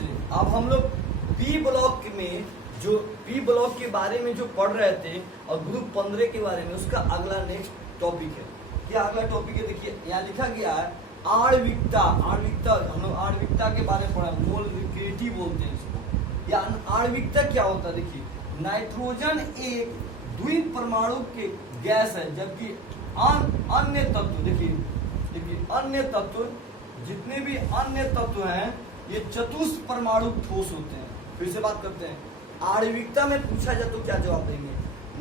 चलिए, अब हम लोग बी ब्लॉक में जो बी ब्लॉक के बारे में जो पढ़ रहे थे और ग्रुप 15 के बारे में, उसका अगला नेक्स्ट टॉपिक है। क्या अगला टॉपिक है? देखिए यहाँ लिखा गया है आणविकता। आणविकता हम लोग आणविकता के बारे में पढ़ा, मोलरिटी बोलते हैं इसको। या आणविकता क्या होता है? देखिए नाइट्रोजन एक द्विपरमाणु के गैस है, जबकि अन्य तत्व देखिए अन्य तत्व, जितने भी अन्य तत्व हैं ये चतुष्परमाणु ठोस होते हैं। फिर से बात करते हैं, आणविकता में पूछा जाए तो क्या जवाब देंगे?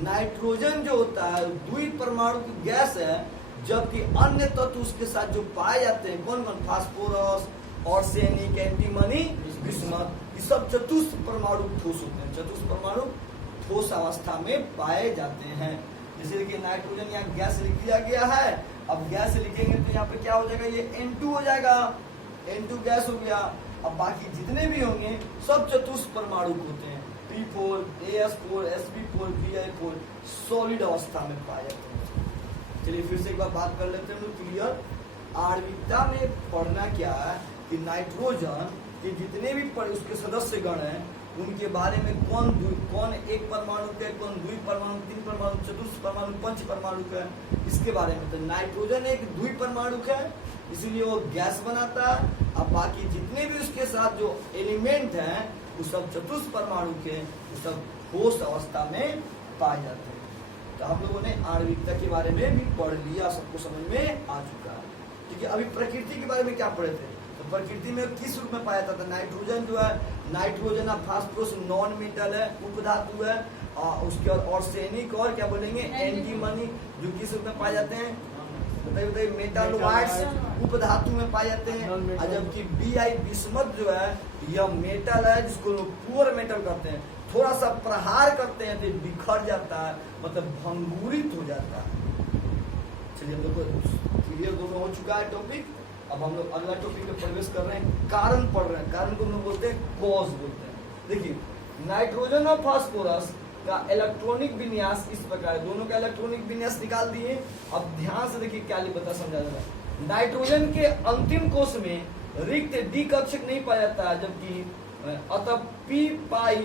नाइट्रोजन जो होता है द्विपरमाणु की गैस है, जबकि अन्य तत्व उसके साथ जो पाए जाते हैं कौन कौन? फास्फोरस, आर्सेनिक, एंटीमनी, बिस्मथ, ये सब चतुष्परमाणु ठोस होते हैं। चतुष्परमाणु ठोस अवस्था में पाए जाते हैं। जैसे देखिए नाइट्रोजन यहाँ गैस लिख दिया गया है। अब गैस लिखेंगे तो यहाँ पे क्या हो जाएगा? ये N2 हो जाएगा, N2 गैस हो गया। अब बाकी जितने भी होंगे सब चतुष्परमाणु होते हैं। P4, AS4, Sp4, Bi4 solid अवस्था में पाए जाते हैं। चलिए फिर से एक बार बात कर लेते हैं हम लोग क्लियर। आणविकता में पढ़ना क्या है कि नाइट्रोजन के जितने भी उसके सदस्य गण हैं उनके बारे में कौन एक परमाणु के, कौन द्विपरमाणु, तीन परमाणु, चतुष्परमाणु, पंच परमाणु का, इसके बारे में। तो नाइट्रोजन एक द्विपरमाणु है, इसीलिए वो गैस बनाता है। अब बाकी जितने भी उसके साथ जो एलिमेंट हैं वो सब चतुष्परमाणु के, वो सब ठोस अवस्था में पाए जाते हैं। तो हम लोगों ने आणविकता के बारे में भी पढ़ लिया, सबको समझ में आ चुका है। ठीक है, अभी प्रकृति के बारे में क्या पढ़े थे? तो प्रकृति में किस रूप में पाया जाता था? नाइट्रोजन जो है, नाइट्रोजन फास्फोरस नॉन मेटल है, उपधातु है। उसके बाद आर्सेनिक और क्या बोलेंगे? एंटीमनी, जो किस रूप में पाए जाते हैं? बताइए मेटालोइड्स उपधातु में पाए जाते हैं। जबकि Bi बिस्मथ जो है यह मेटल है, जिसको लोग पुअर मेटल कहते हैं। थोड़ा सा प्रहार करते हैं तो बिखर जाता है, मतलब भंगुरित हो जाता है। चलिए हम लोग को क्लियर दोनों हो चुका है टॉपिक। अब हम लोग अगला टॉपिक में प्रवेश कर रहे हैं, कारण पढ़ रहे हैं। कारण को हम लोग बोलते हैं कॉज बोलते हैं। देखिए नाइट्रोजन और फास्फोरस का इलेक्ट्रॉनिक विन्यास इस प्रकार है। दोनों का इलेक्ट्रॉनिक विन्यास निकाल दिए। अब ध्यान से देखिए क्या लिखा समझा जा रहा है। नाइट्रोजन के अंतिम कोश में रिक्त डी कक्षक नहीं पाया जाता है, जबकि अतः पी पाई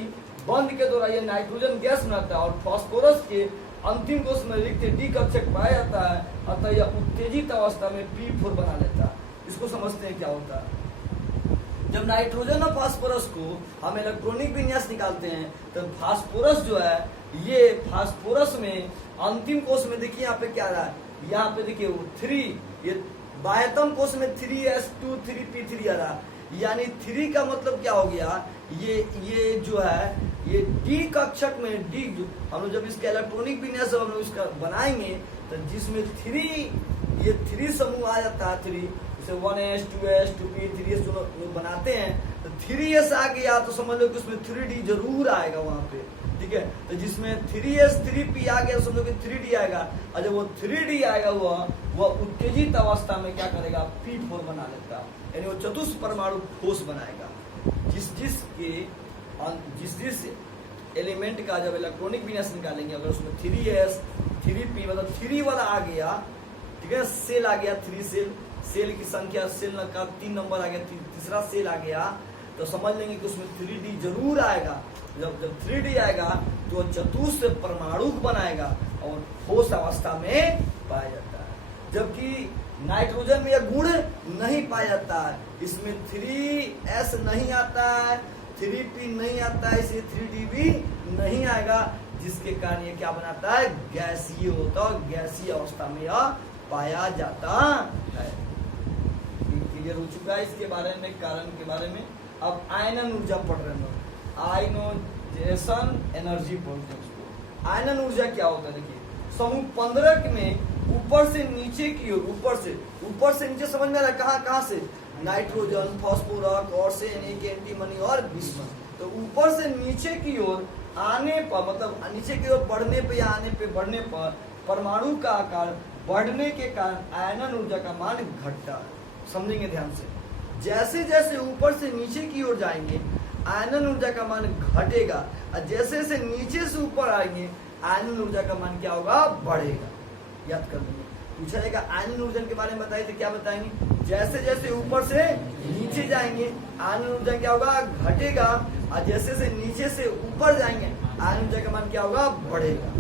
बंद के द्वारा यह नाइट्रोजन गैस बनाता है। और फास्फोरस के अंतिम कोश में रिक्त डी कक्षक पाया जाता है, अतः यह उत्तेजित अवस्था में P4 बना लेता है। इसको समझते हैं क्या होता है। जब नाइट्रोजन और फास्फोरस को हम इलेक्ट्रॉनिक विन्यास निकालते हैं तो फास्फोरस जो है, ये फास्फोरस में अंतिम कोश में देखिए यहाँ पे क्या रहा है? यहाँ पे देखिए वो 3, ये बाह्यतम कोश में 3s2 3p3 आ रहा। यानी 3 का मतलब क्या हो गया? ये जो है ये डी कक्षक में डी, हम लोग जब इसका इलेक्ट्रॉनिक विन्यास हम लोग इसका बनाएंगे तो जिसमें 3 समूह आ जाता है। 3 जैसे 1s 2s 2p 3s जो बनाते हैं, तो 3s आ गया तो समझ लो कि उसमें 3d जरूर आएगा वहां पे। ठीक है, तो जिसमें 3s 3p आ गया समझ लो कि 3d आएगा। और जब वो 3d आएगा वह उत्तेजित अवस्था में क्या करेगा? P4 बना लेता है, यानी वो चतुष्परमाणु ठोस बनाएगा। जिस एलिमेंट का जब इलेक्ट्रॉनिक विन्यास निकालेंगे, अगर उसमें 3s 3p मतलब 3 वाला आ गया, ठीक है, सेल आ गया, 3 सेल की संख्या, सेल का 3 नंबर आ गया, तीसरा सेल आ गया, तो समझ लेंगे कि उसमें 3d जरूर आएगा। जब 3d आएगा तो चतुष्परमाणु बनाएगा और ठोस अवस्था में पाया जाता है। जबकि नाइट्रोजन में यह गुण नहीं पाया जाता है, इसमें 3s नहीं आता है, 3p नहीं आता है, इसलिए 3d भी नहीं आएगा, जिसके कारण ये क्या बनाता है? गैसीय होता है, गैसीय अवस्था में यह पाया जाता है। क्लियर हो चुका है इसके बारे में, कारण के बारे में। अब आयनन ऊर्जा पढ़ रहे हैं, आयनोजेशन एनर्जी बोलते हैं उसको। आयनन ऊर्जा क्या होता है? देखिए समूह 15 में ऊपर से नीचे की ओर, ऊपर से नीचे समझ में आ रहा है? कहाँ से? नाइट्रोजन, फास्फोरस, आर्सेनिक, एंटीमनी और बिस्मथ। तो ऊपर से नीचे की ओर आने पर, मतलब नीचे की ओर बढ़ने पे या आने पे बढ़ने पर परमाणु का आकार बढ़ने के कारण आयनन ऊर्जा का मान घटता है। समझेंगे ध्यान से। जैसे जैसे ऊपर से नीचे की ओर जाएंगे आयनन ऊर्जा का मान घटेगा, और जैसे जैसे नीचे से ऊपर आएंगे आयनन ऊर्जा का मान क्या होगा? बढ़ेगा। याद कर लेंगे। पूछा जाएगा आयनन ऊर्जा के बारे में बताइए तो क्या बताएंगे, जैसे जैसे ऊपर से नीचे जाएंगे आयनन ऊर्जा क्या होगा, घटेगा, और जैसे जैसे नीचे से ऊपर जाएंगे आयनन ऊर्जा का मान क्या होगा, बढ़ेगा।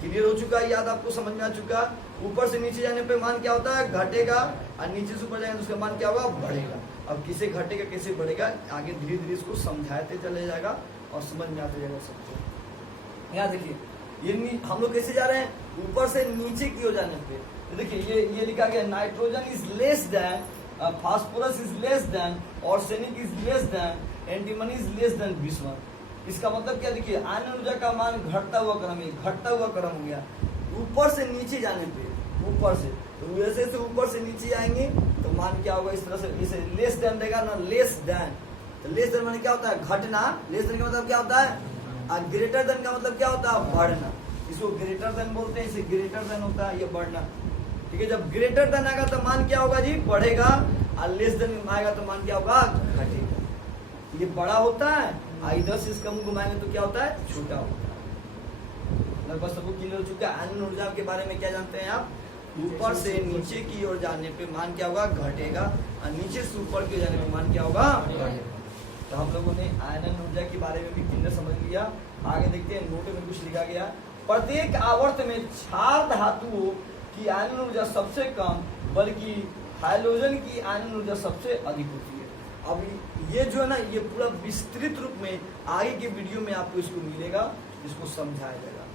क्लियर हो चुका है, याद आपको समझ में आ चुका। ऊपर से नीचे जाने पे मान क्या होता है, घटेगा, और नीचे से ऊपर जाएंगे तो उसका मान क्या होगा, बढ़ेगा। अब किसे घटेगा कैसे बढ़ेगा, आगे धीरे धीरे इसको समझाते चले जाएगा और समझ में आते जाएगा सबको। यहाँ देखिए ये हम लोग कैसे जा रहे हैं, ऊपर से नीचे की ओर जाने पे। तो देखिए ये लिखा गया nitrogen is less than, phosphorus is less than, arsenic is less than, antimony is less than bismuth. इसका मतलब क्या, देखिए आयनन ऊर्जा का मान घटता हुआ क्रम है, घटता हुआ क्रम हो गया ऊपर से नीचे जाने पे, ऊपर से। तो वैसे से ऊपर से नीचे आएंगे तो मान क्या होगा, इस तरह से इसे लेस देन देगा ना, लेस देन। तो लेस देन माने क्या होता है, घटना। लेस देन का मतलब क्या होता है, और ग्रेटर देन का मतलब क्या होता है, बढ़ना। इसको ग्रेटर देन बोलते हैं, इसे ग्रेटर देन होता है, ये बढ़ना। ठीक है, जब ग्रेटर देन आएगा तो मान क्या होगा जी, बढ़ेगा, और लेस देन आएगा तो मान क्या होगा, घटेगा। ये बड़ा होता है, इधर से इसका मुंह घुमाएंगे तो क्या होता है, छोटा होता है। लगभग सबको क्लियर हो चुका है। आयनन ऊर्जा के बारे में क्या जानते हैं आप, ऊपर से नीचे की ओर जाने पे मान क्या होगा, घटेगा, और नीचे से ऊपर की ओर जाने पे मान क्या होगा, बढ़ेगा। तो हम लोगों ने आयनन ऊर्जा के बारे में भी क्लियर समझ लिया। आगे देखते हैं, नोट में कुछ लिखा गया, प्रत्येक आवर्त में क्षार धातुओं की आयनन ऊर्जा सबसे कम, बल्कि हाइड्रोजन की आयनन ऊर्जा सबसे अधिक होती है। अब ये जो है ना, ये पूरा विस्तृत रूप में आगे के वीडियो में आपको इसको मिलेगा, इसको समझाया जाएगा।